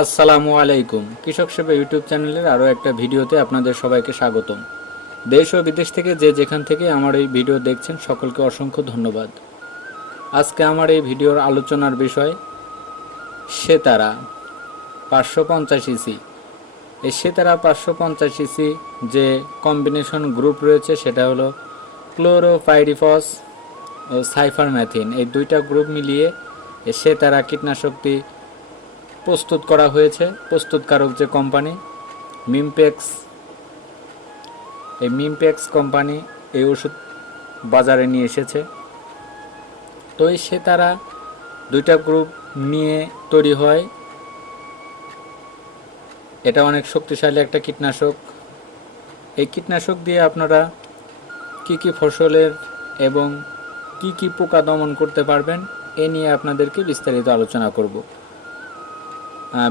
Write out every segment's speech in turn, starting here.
আসসালামু আলাইকুম। কৃষক সেবা ইউটিউব চ্যানেলের আরও একটা ভিডিওতে আপনাদের সবাইকে স্বাগতম। দেশ ও বিদেশ থেকে যে যেখান থেকে আমার এই ভিডিও দেখছেন, সকলকে অসংখ্য ধন্যবাদ। আজকে আমার এই ভিডিওর আলোচনার বিষয়, সেতারা পাঁচশো পঞ্চাশ ইসি এই সেতারা পাঁচশো পঞ্চাশ ইসি যে কম্বিনেশন গ্রুপ রয়েছে, সেটা হলো ক্লোরোপাইরিফস ও সাইফারম্যাথিন এই দুইটা গ্রুপ মিলিয়ে সেতারা কীটনাশকটি প্রস্তুত করা হয়েছে, প্রস্তুতকারক যে কোম্পানি মিমপেক্স এই মিমপেক্স কোম্পানি এই ওষুধ বাজারে নিয়ে এসেছে। তো সে তারা দুইটা গ্রুপ নিয়ে তৈরি হয়। এটা অনেক শক্তিশালী একটা কীটনাশক। এই কীটনাশক দিয়ে আপনারা কি কি ফসলের এবং কি কি পোকা দমন করতে পারবেন, এ নিয়ে আপনাদেরকে বিস্তারিত আলোচনা করব।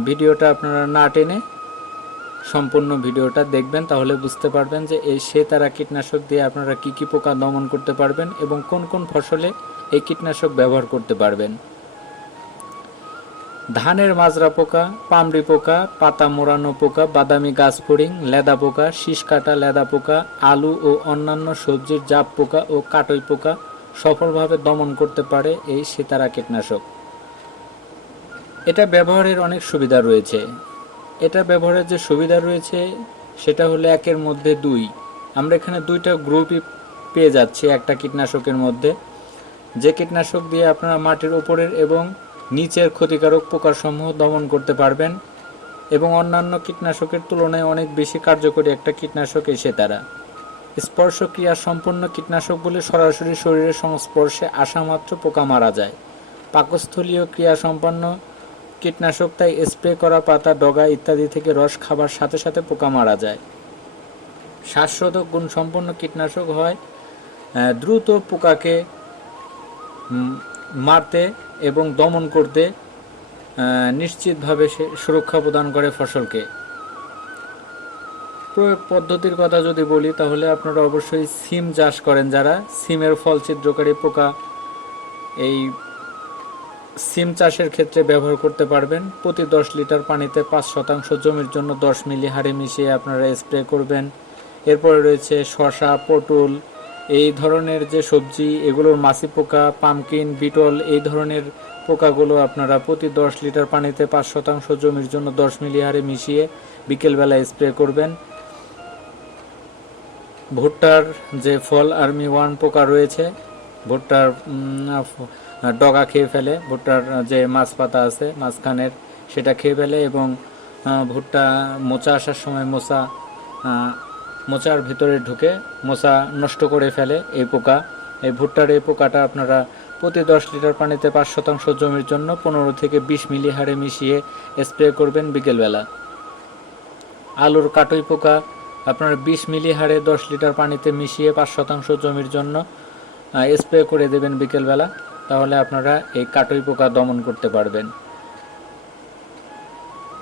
ভিডিওটা আপনারা না টেনে সম্পূর্ণ ভিডিওটা দেখবেন, তাহলে বুঝতে পারবেন যে এই সেতারা কীটনাশক দিয়ে আপনারা কি কি পোকা দমন করতে পারবেন এবং কোন কোন ফসলে এই কীটনাশক ব্যবহার করতে পারবেন। ধানের মাজরা পোকা পামড়ি পোকা, পাতা মোড়ানো পোকা, বাদামি গাছ ফড়িং লেদা পোকা কাটা লেদা পোকা, আলু ও অন্যান্য সবজির জাপ পোকা ও কাটই পোকা সফলভাবে দমন করতে পারে এই সেতারা কীটনাশক। এটা ব্যবহারের অনেক সুবিধা রয়েছে। এটা ব্যবহারের যে সুবিধা রয়েছে, সেটা হলো একের মধ্যে দুই। আমরা এখানে দুইটা গ্রুপই পেয়ে যাচ্ছি, একটা কীটনাশকের মধ্যে। যে কীটনাশক দিয়ে আপনারা মাটির উপরের এবং নিচের ক্ষতিকারক পোকাসমূহ দমন করতে পারবেন এবং অন্যান্য কীটনাশকের তুলনায় অনেক বেশি কার্যকরী একটা কীটনাশক এসে তারা। স্পর্শ ক্রিয়া সম্পন্ন কীটনাশক বলে সরাসরি শরীরের সংস্পর্শে আসা মাত্র পোকা মারা যায়। পাকস্থলীয় ক্রিয়া সম্পন্ন কীটনাশক, তাই স্প্রে করা পাতা, ডগা ইত্যাদি থেকে রস খাবার সাথে সাথে পোকা মারা যায়। শ্বাসরোধক গুণসম্পন্ন কীটনাশক হয় দ্রুত পোকাকে মারতে এবং দমন করতে নিশ্চিতভাবে সে সুরক্ষা প্রদান করে ফসলকে। প্রয়োগ পদ্ধতির কথা যদি বলি, তাহলে আপনারা অবশ্যই সিম চাষ করেন যারা। সিমের ফল ছিদ্রকারী পোকা, এই সিম চাষের ক্ষেত্রে ব্যবহার করতে পারবেন। প্রতি দশ লিটার পানিতে পাঁচ শতাংশ জমির জন্য দশ মিলি হারে মিশিয়ে আপনারা স্প্রে করবেন। এরপরে রয়েছে শসা, পটল, এই ধরনের যে সবজি, এগুলোর মাছি পোকা, পামকিন, বিটল, এই ধরনের পোকাগুলো আপনারা প্রতি দশ লিটার পানিতে পাঁচ শতাংশ জমির জন্য দশ মিলি হারে মিশিয়ে বিকেলবেলা স্প্রে করবেন। ভুট্টার যে ফল, আর্মি ওয়ান পোকা রয়েছে ভুট্টার ডগা খেয়ে ফেলে। ভুট্টার যে মাছ পাতা আছে, মাঝখানের, সেটা খেয়ে ফেলে এবং ভুট্টা মোচা আসার সময় মোচা মোচার ভিতরে ঢুকে মোচা নষ্ট করে ফেলে এই পোকা। এই ভুট্টার এই পোকাটা আপনারা প্রতি দশ লিটার পানিতে পাঁচ শতাংশ জমির জন্য পনেরো থেকে বিশ মিলি হারে মিশিয়ে স্প্রে করবেন বিকেলবেলা। আলুর কাটুই পোকা আপনারা বিশ মিলি হারে দশ লিটার পানিতে মিশিয়ে পাঁচ শতাংশ জমির জন্য স্প্রে করে দেবেন বিকেলবেলা, তাহলে আপনারা এই কাটুই পোকা দমন করতে পারবেন।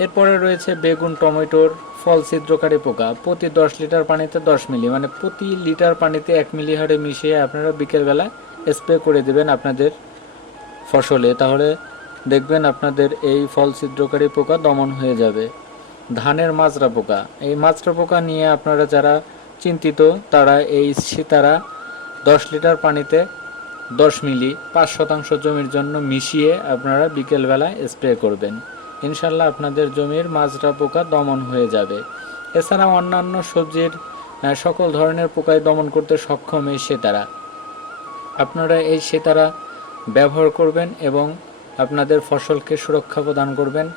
এরপরে রয়েছে বেগুন, টমেটোর ফল ছিদ্রকারী পোকা। প্রতি দশ লিটার পানিতে দশ মিলি মানে প্রতি লিটার পানিতে এক মিলি হারে মিশিয়ে আপনারা বিকেলবেলা স্প্রে করে দেবেন আপনাদের ফসলে। তাহলে দেখবেন আপনাদের এই ফল ছিদ্রকারী পোকা দমন হয়ে যাবে। ধানের মাজরা পোকা। এই মাজরা পোকা নিয়ে আপনারা যারা চিন্তিত, তারা এই সীতারা দশ লিটার পানিতে দশ মিলি পাঁচ শতাংশ জমির জন্য মিশিয়ে আপনারা বিকেলবেলা স্প্রে করবেন। ইনশাল্লাহ আপনাদের জমির মাজরা পোকা দমন হয়ে যাবে। এছাড়া অন্যান্য সবজির সকল ধরনের পোকায় দমন করতে সক্ষম এই সেতারা। আপনারা এই সেতারা ব্যবহার করবেন এবং আপনাদের ফসলকে সুরক্ষা প্রদান করবেন।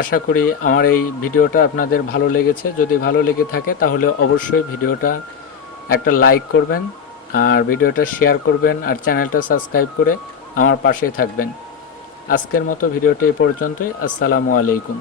আশা করি আমার এই ভিডিওটা আপনাদের ভালো লেগেছে। যদি ভালো লেগে থাকে তাহলে অবশ্যই ভিডিওটা একটা লাইক করবেন। আর ভিডিওটা শেয়ার করবেন আর চ্যানেলটা সাবস্ক্রাইব করে আমার পাশেই থাকবেন। আজকের মতো ভিডিওটি এই পর্যন্তই। আসসালামু আলাইকুম।